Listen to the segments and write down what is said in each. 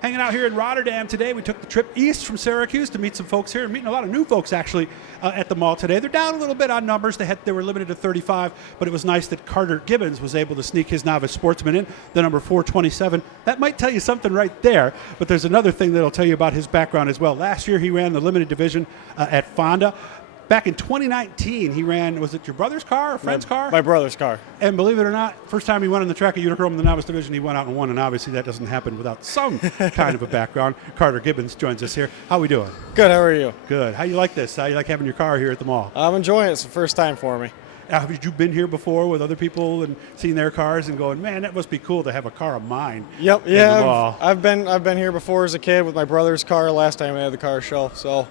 Hanging out here in Rotterdam today. We took the trip east from Syracuse to meet some folks here. Meeting a lot of new folks, actually, at the mall today. They're down a little bit on numbers. They were limited to 35, but it was nice that Carter Gibbons was able to sneak his novice Sportsman in, the number 427. That might tell you something right there, but there's another thing that'll tell you about his background as well. Last year, he ran the limited division at Fonda. Back in 2019, he ran, was it your brother's car, a friend's car? My brother's car. And believe it or not, first time he went on the track at Unichrome in the novice division, he went out and won, and obviously that doesn't happen without some kind of a background. Carter Gibbons joins us here. How we doing? Good, how are you? Good. How you like this? How you like having your car here at the mall? I'm enjoying it. It's the first time for me. Have you been here before with other people and seen their cars and going, man, that must be cool to have a car of mine? Yep, yeah. I've been here before as a kid with my brother's car last time I had the car show. So,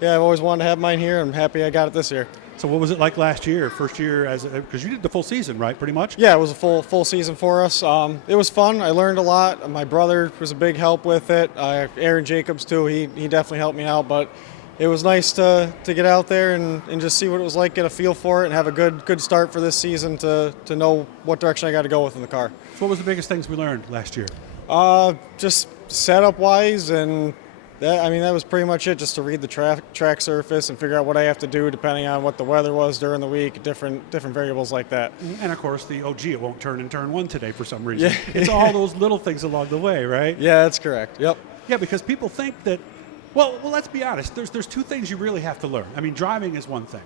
yeah, I've always wanted to have mine here. I'm happy I got it this year. So what was it like last year, first year, because you did the full season, right, pretty much? Yeah, it was a full season for us. It was fun. I learned a lot. My brother was a big help with it. Aaron Jacobs, too, he definitely helped me out. But it was nice to get out there and just see what it was like, get a feel for it, and have a good start for this season to know what direction I got to go with in the car. So what was the biggest things we learned last year? Just setup-wise, and that was pretty much it, just to read the track surface and figure out what I have to do depending on what the weather was during the week, different variables like that. And, of course, it won't turn in turn one today for some reason. Yeah. It's all those little things along the way, right? Yeah, that's correct. Yep. Yeah, because people think that, well, let's be honest. There's two things you really have to learn. I mean, driving is one thing,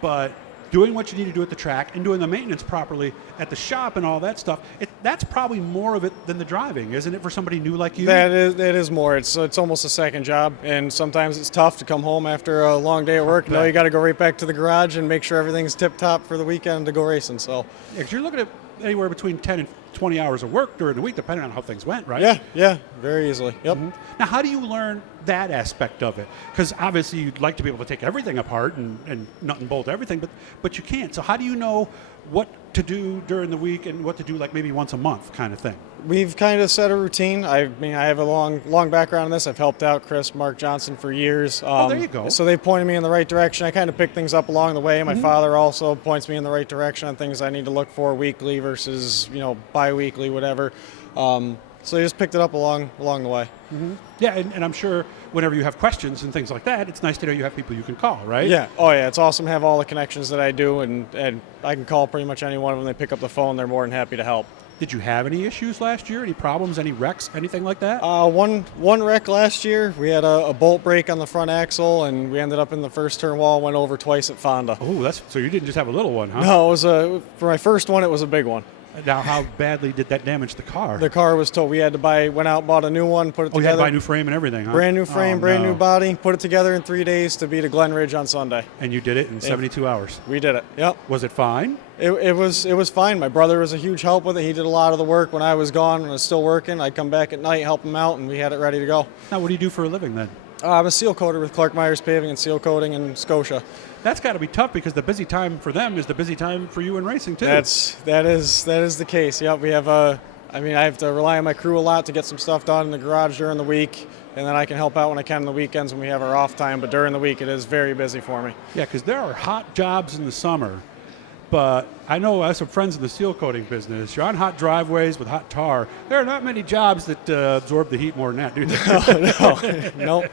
but doing what you need to do at the track and doing the maintenance properly at the shop and all that stuff, that's probably more of it than the driving, isn't it, for somebody new like you? That is more. It's almost a second job, and sometimes it's tough to come home after a long day at work. You know, you got to go right back to the garage and make sure everything's tip-top for the weekend to go racing. So, yeah, 'cause you're looking at anywhere between 10 and 20 hours of work during the week, depending on how things went, right? Yeah, very easily. Yep. Mm-hmm. Now, how do you learn that aspect of it? Because obviously you'd like to be able to take everything apart and nut and bolt everything, but you can't. So how do you know what to do during the week and what to do like maybe once a month kind of thing? We've kind of set a routine. I have a long background in this. I've helped out Mark Johnson for years. There you go. So they pointed me in the right direction. I kind of pick things up along the way. My father also points me in the right direction on things I need to look for weekly versus, bi-weekly, whatever. So I just picked it up along the way. Mm-hmm. Yeah, and I'm sure whenever you have questions and things like that, it's nice to know you have people you can call, right? Yeah. Oh, yeah. It's awesome to have all the connections that I do, and I can call pretty much any one of them. They pick up the phone. They're more than happy to help. Did you have any issues last year? Any problems? Any wrecks? Anything like that? One wreck last year. We had a bolt break on the front axle, and we ended up in the first turn wall. Went over twice at Fonda. Oh, so you didn't just have a little one, huh? No, it was for my first one. It was a big one. Now, how badly did that damage the car? The car was told we had to went out and bought a new one, put it together. You had to buy a new frame and everything, huh? Brand new frame, brand new body, put it together in 3 days to beat a Glen Ridge on Sunday. And you did it in 72 hours? We did it, yep. Was it fine? It was fine. My brother was a huge help with it. He did a lot of the work when I was gone and I was still working. I'd come back at night, help him out, and we had it ready to go. Now, what do you do for a living then? I'm a seal coater with Clark Myers Paving and Seal Coating in Scotia. That's got to be tough because the busy time for them is the busy time for you in racing too. That is the case. Yep, we have I have to rely on my crew a lot to get some stuff done in the garage during the week, and then I can help out when I can on the weekends when we have our off time. But during the week, it is very busy for me. Yeah, because there are hot jobs in the summer, but I know I have some friends in the seal coating business. You're on hot driveways with hot tar. There are not many jobs that absorb the heat more than that, do there? No.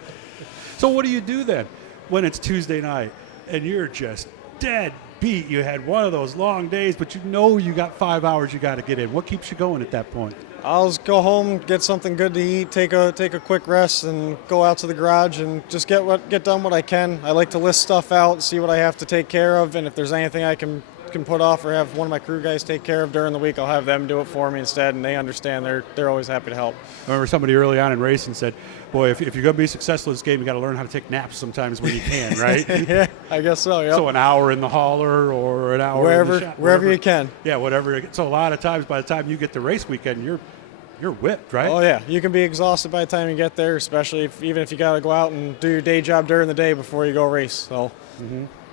So what do you do then when it's Tuesday night and you're just dead beat? You had one of those long days, but you got 5 hours you got to get in. What keeps you going at that point? I'll just go home, get something good to eat, take a quick rest, and go out to the garage and just get done what I can. I like to list stuff out, see what I have to take care of, and if there's anything I can put off or have one of my crew guys take care of during the week, I'll have them do it for me instead, and they understand. They're always happy to help. I remember somebody early on in racing said, boy, if you're going to be successful in this game, you got to learn how to take naps sometimes when you can, right? Yeah, I guess so, yeah. So an hour in the hauler or an hour in the shop, wherever you can. Yeah, whatever. So a lot of times by the time you get to race weekend, you're whipped, right? Oh, yeah. You can be exhausted by the time you get there, especially even if you got to go out and do your day job during the day before you go race. So.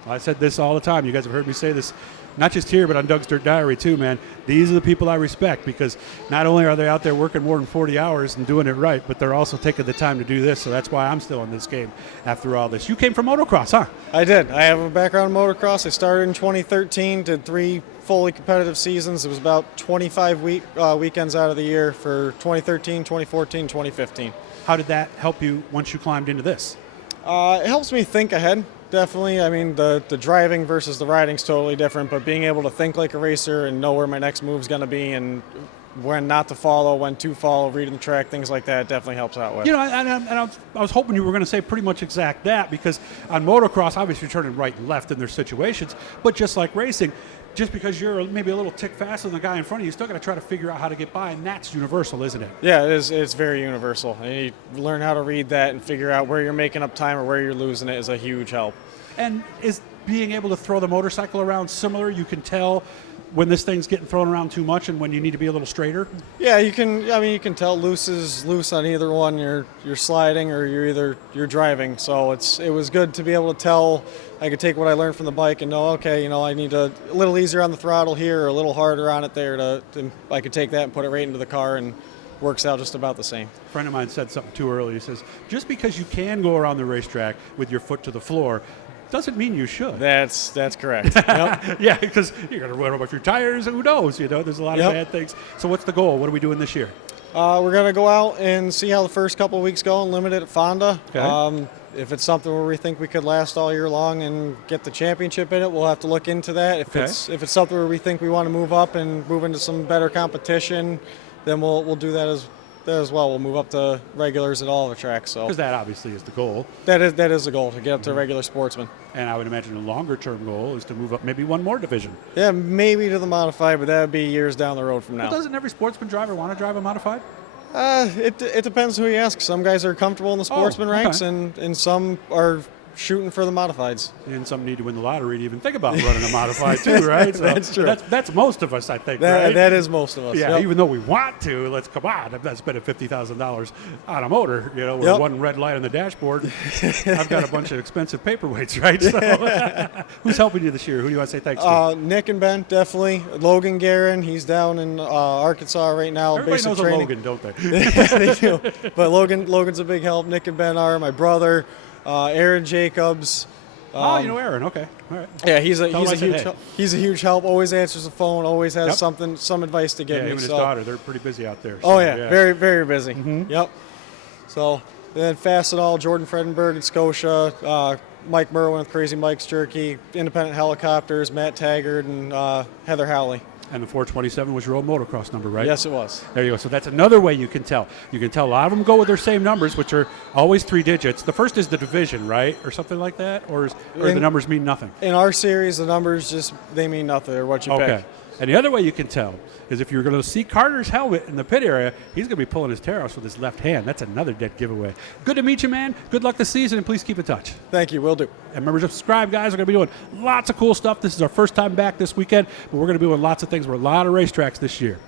I said this all the time. You guys have heard me say this not just here, but on Doug's Dirt Diary too, man. These are the people I respect because not only are they out there working more than 40 hours and doing it right, but they're also taking the time to do this. So that's why I'm still in this game after all this. You came from motocross, huh? I did. I have a background in motocross. I started in 2013, did 3 fully competitive seasons. It was about 25 weekends out of the year for 2013, 2014, 2015. How did that help you once you climbed into this? It helps me think ahead, definitely. I mean, the driving versus the riding is totally different, but being able to think like a racer and know where my next move's going to be and when not to follow, when to follow, reading the track, things like that definitely helps out with. You know, I was hoping you were going to say pretty much exact that because on motocross, obviously you're turning right and left in their situations, but just like racing, just because you're maybe a little tick faster than the guy in front of you, you still got to try to figure out how to get by, and that's universal, isn't it? Yeah, it is. It's very universal. And you learn how to read that and figure out where you're making up time or where you're losing it is a huge help. And is being able to throw the motorcycle around similar? You can tell when this thing's getting thrown around too much and when you need to be a little straighter? Yeah, you can. I mean, you can tell loose is loose on either one. You're sliding or you're driving. So it was good to be able to tell. I could take what I learned from the bike and know, okay, I need a little easier on the throttle here or a little harder on it there. I could take that and put it right into the car and works out just about the same. A friend of mine said something too early. He says, just because you can go around the racetrack with your foot to the floor doesn't mean you should. That's correct. Yep. Yeah, because you're going to run about your tires, and who knows? There's a lot of bad things. So what's the goal? What are we doing this year? We're going to go out and see how the first couple of weeks go and limit it at Fonda. Okay. If it's something where we think we could last all year long and get the championship in it, we'll have to look into that. If it's something where we think we want to move up and move into some better competition, then we'll do that as well. We'll move up to regulars at all the tracks. So because that obviously is the goal. That is the goal, to get up to regular sportsman. And I would imagine a longer-term goal is to move up maybe one more division. Yeah, maybe to the modified, but that would be years down the road from now. Well, doesn't every sportsman driver want to drive a modified? It depends who you ask. Some guys are comfortable in the sportsman ranks, and some are shooting for the modifieds. And some need to win the lottery to even think about running a modified too, right? So that's true. That's most of us, I think, right? That is most of us. Yeah, yep. Even though we want to, let's come on. I'm not spending $50,000 on a motor, with one red light on the dashboard. I've got a bunch of expensive paperweights, right? So who's helping you this year? Who do you want to say thanks to? Nick and Ben, definitely. Logan Guerin, he's down in Arkansas right now. Everybody knows training. Logan, don't they? They do. But Logan's a big help. Nick and Ben are my brother. Aaron Jacobs. You know Aaron. Okay, all right. Yeah, he's a huge help. Always answers the phone. Always has some advice to give me. me. Him and his daughter, they're pretty busy out there. So, very very busy. Mm-hmm. Yep. So then Fastenal, Jordan Fredenberg in Scotia, Mike Merwin with Crazy Mike's Jerky, Independent Helicopters, Matt Taggart, and Heather Howley. And the 427 was your old motocross number, right? Yes, it was. There you go. So that's another way you can tell. You can tell a lot of them go with their same numbers, which are always 3 digits. The first is the division, right? Or something like that? Or the numbers mean nothing? In our series, the numbers they mean nothing. They're what you pick. Okay. And the other way you can tell is if you're going to see Carter's helmet in the pit area, he's going to be pulling his tear-offs with his left hand. That's another dead giveaway. Good to meet you, man. Good luck this season, and please keep in touch. Thank you. Will do. And remember to subscribe, guys. We're going to be doing lots of cool stuff. This is our first time back this weekend, but we're going to be doing lots of things. We're a lot of racetracks this year.